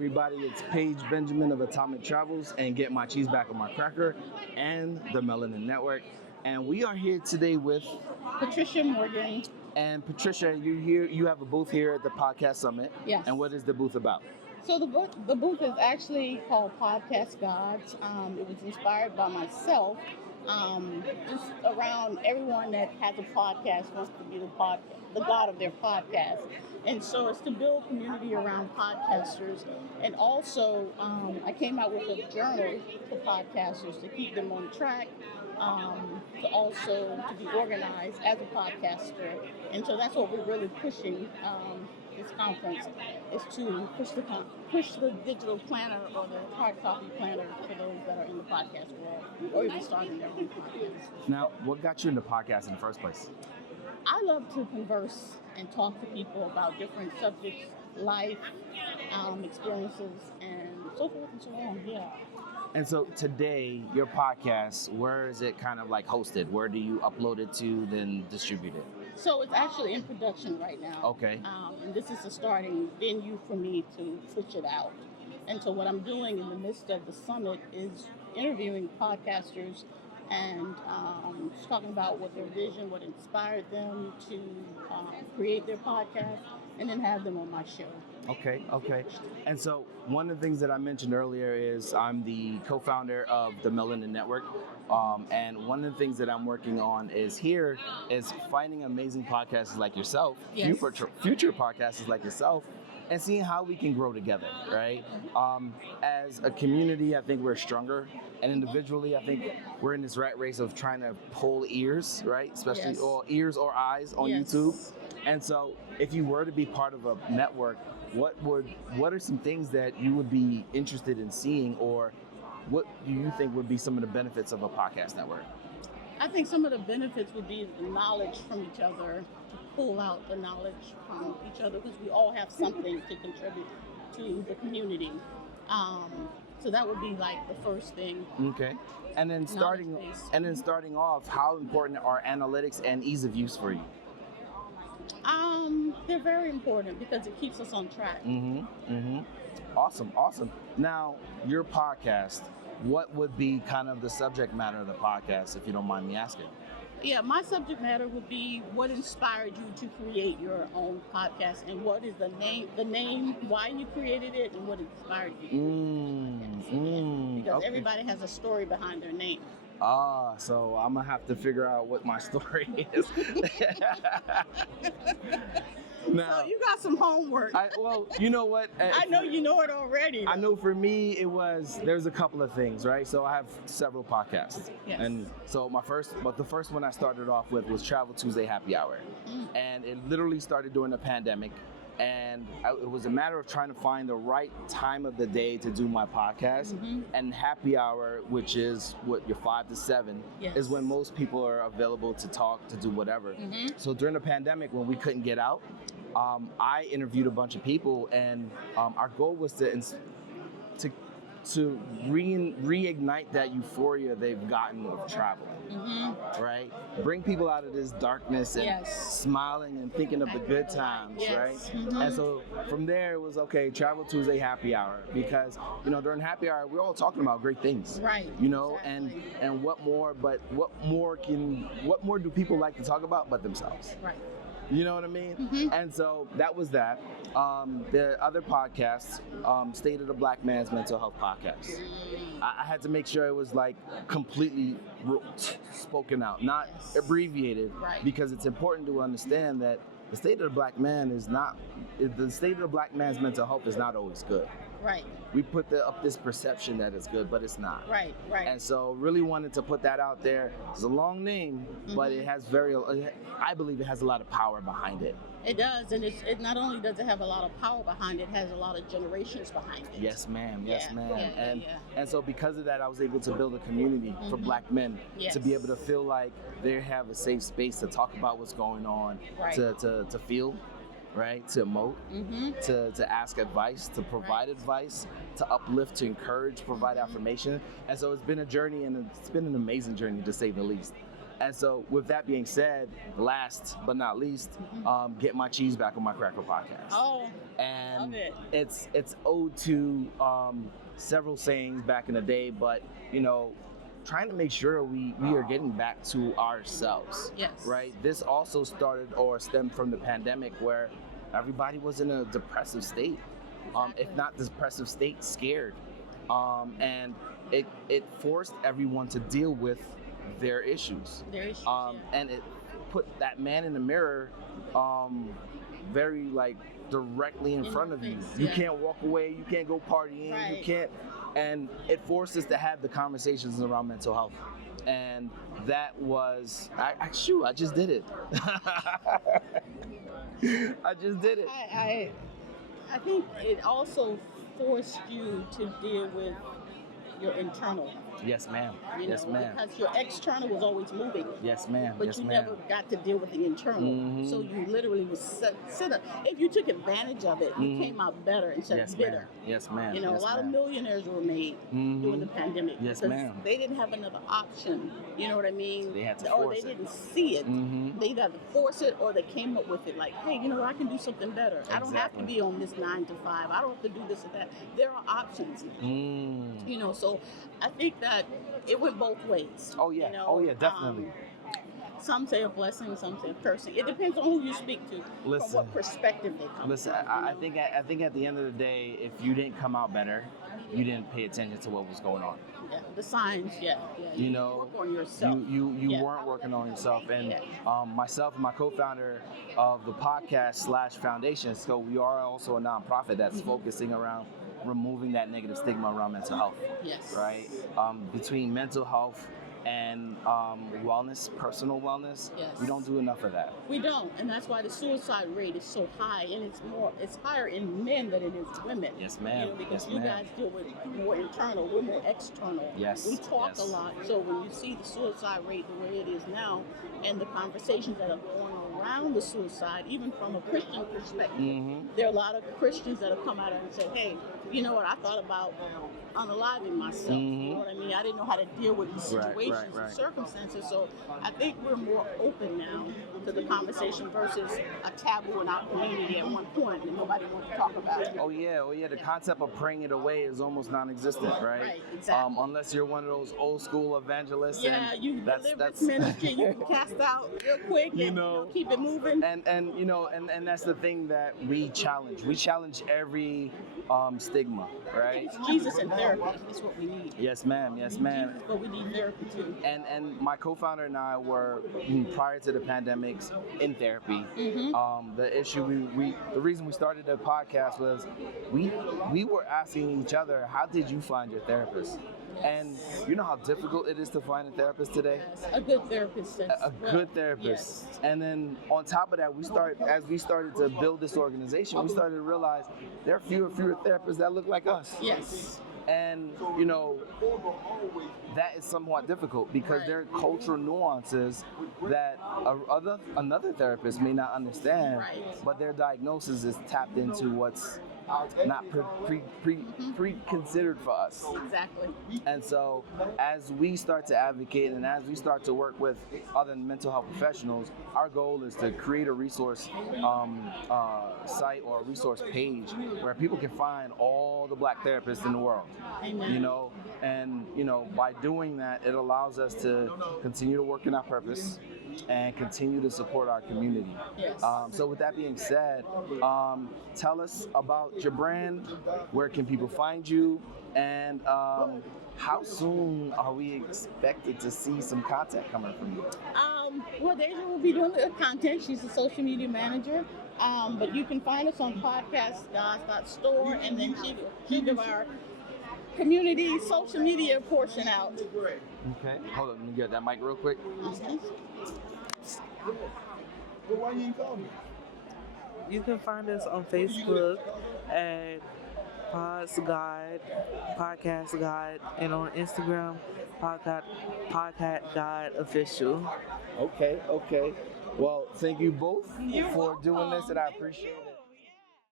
everybody, it's Paige Benjamin of Atomic Travels and Get My Cheese Back on My Cracker and the Melanin Network. And we are here today with Patricia Morgan. And Patricia, you have a booth here at the Podcast Summit. Yes. And what is the booth about? So the booth is actually called Podcast Gods. It was inspired by myself. Just around everyone that has a podcast wants to be the god of their podcast. And so it's to build community around podcasters. And also, I came out with a journal for podcasters to keep them on track, to be organized as a podcaster. And so that's what we're really pushing this conference, is to push the digital planner or the hard copy planner for those that are in the podcast world or even starting their own podcast. Now, what got you into podcasts in the first place? I love to converse and talk to people about different subjects, life, experiences, and so forth and so on. Yeah. And so today, your podcast, where is it kind of like hosted? Where do you upload it to, then distribute it? So it's actually in production right now. Okay. And this is the starting venue for me to push it out. And so what I'm doing in the midst of the summit is interviewing podcasters and just talking about what their vision, what inspired them to create their podcast, and then have them on my show. Okay. And so one of the things that I mentioned earlier is I'm the co-founder of the Melanin Network. And one of the things that I'm working on is finding amazing podcasters like yourself, yes. future podcasters like yourself, and seeing how we can grow together, right? As a community, I think we're stronger. And individually, I think we're in this rat race of trying to pull ears, right? Especially yes. or ears or eyes on yes. YouTube. And so if you were to be part of a network, what are some things that you would be interested in seeing, or what do you think would be some of the benefits of a podcast network? I think some of the benefits would be the knowledge from each other, to pull out the knowledge from each other, because we all have something to contribute to the community. So that would be like the first thing. Okay. And then starting off, how important are analytics and ease of use for you? They're very important because it keeps us on track. Awesome. Now, your podcast, what would be kind of the subject matter of the podcast, if you don't mind me asking? Yeah, my subject matter would be what inspired you to create your own podcast, and what is the name, why you created it, and what inspired you. Because everybody has a story behind their name. So I'm gonna have to figure out what my story is. Now, so you got some homework. Well, you know what? I know you know it already. I know for me, there's a couple of things, right? So I have several podcasts. Yes. And so the first one I started off with was Travel Tuesday Happy Hour. And it literally started during the pandemic. And it was a matter of trying to find the right time of the day to do my podcast. And happy hour, which is your 5 to 7, yes. is when most people are available to talk, to do whatever. So during the pandemic, when we couldn't get out, I interviewed a bunch of people, and our goal was to reignite that euphoria they've gotten of traveling, right? Bring people out of this darkness and yes. smiling and thinking of the good times, yes. right? And so from there it was, okay, Travel Tuesday Happy Hour, because during happy hour we're all talking about great things, right? Exactly. and what more do people like to talk about but themselves, right? You know what I mean? And so that was that. The other podcasts, State of the Black Man's Mental Health Podcast. I had to make sure it was like completely spoken out, not yes. abbreviated, right. because it's important to understand that the state of the black man's mental health is not always good. Right. We put up this perception that it's good, but it's not. Right. And so really wanted to put that out there. It's a long name, but it has I believe it has a lot of power behind it. It does, and it not only does it have a lot of power behind it, it has a lot of generations behind it. Yes, ma'am. Yeah. And so because of that, I was able to build a community for black men yes. to be able to feel like they have a safe space to talk about what's going on, right. to feel, right, to emote, to ask advice, to provide advice, to uplift, to encourage, provide affirmation. And so it's been a journey, and it's been an amazing journey, to say the least. And so, with that being said, last but not least, Get My Cheese Back on My Cracker podcast. Oh, and love it. It's owed to several sayings back in the day, but trying to make sure we are getting back to ourselves. Yes. Right. This also started or stemmed from the pandemic, where everybody was in a depressive state, if not depressive state, scared, and it forced everyone to deal with their issues. And it put that man in the mirror, very like directly in front of you. You can't walk away. You can't go partying. Right. You can't. And it forced us to have the conversations around mental health. And that was, I just did it. I just did it. I think it also forced you to deal with your internal. Yes, ma'am. Yes, ma'am. Because your external was always moving. Yes, ma'am. But yes, you ma'am. never got to deal with the internal. Mm-hmm. So you literally was sit up. If you took advantage of it, you came out better instead of bitter. Ma'am. Yes, ma'am. A lot of millionaires were made during the pandemic. Yes, because ma'am. they didn't have another option. You know what I mean? They had to or force they it. didn't see it. They either had to force it or they came up with it like, hey, I can do something better. Exactly. I don't have to be on this 9 to 5. I don't have to do this and that. There are options. So I think that it went both ways. Oh yeah. Definitely. Some say a blessing, some say a cursing. It depends on who you speak to, from what perspective they come from. I think at the end of the day, if you didn't come out better, you didn't pay attention to what was going on. Yeah, the signs, You work on yourself. You weren't working on yourself. And myself and my co-founder of the podcast / foundation, so we are also a nonprofit that's focusing around removing that negative stigma around mental health. Yes. Right? Between mental health and wellness, personal wellness, we don't do enough of that. We don't, and that's why the suicide rate is so high, and it's higher in men than it is women. Yes, ma'am. Because you guys deal with more internal, we're more external. Yes. We talk a lot, so when you see the suicide rate the way it is now, and the conversations that are going around the suicide, even from a Christian perspective, there are a lot of Christians that have come out and said, hey, you know what, I thought about unaliving myself. You know what I mean? I didn't know how to deal with these situations and circumstances. So I think we're more open now to the conversation versus a taboo in our community at one point that nobody wanted to talk about. Oh yeah. The concept of praying it away is almost non-existent, right? Right, exactly. Unless you're one of those old school evangelists. Yeah, and you deliverance ministry, you can cast out real quick and keep it moving. And that's the thing that we challenge. We challenge every stigma, right? It's Jesus and therapy. That's what we need. Yes, ma'am. Yes, ma'am. Jesus, but we need therapy too. And my co-founder and I were prior to the pandemics in therapy. The reason we started the podcast was we were asking each other, how did you find your therapist? And you know how difficult it is to find a therapist today? Yes, a good therapist. Good therapist. Yes. And then on top of that, as we started to build this organization, we started to realize there are fewer therapists that look like us. Yes. And, that is somewhat difficult because there are cultural nuances that another therapist may not understand, but their diagnosis is tapped into what's not pre-considered for us. Exactly. And so as we start to advocate and as we start to work with other mental health professionals, our goal is to create a resource site or a resource page where people can find all the Black therapists in the world. Amen. By doing that, it allows us to continue to work in our purpose and continue to support our community. Yes. So with that being said, tell us about your brand. Where can people find you? And how soon are we expected to see some content coming from you? Well, Deja will be doing the content. She's the social media manager. But you can find us on podcastguys.store, and then she'll give our community social media portion out. Okay. Hold on, let me get that mic real quick. You can find us on Facebook at Podcast Guide, and on Instagram, Podcast Guide Official. Okay. Well, thank you both for doing this, and I appreciate it.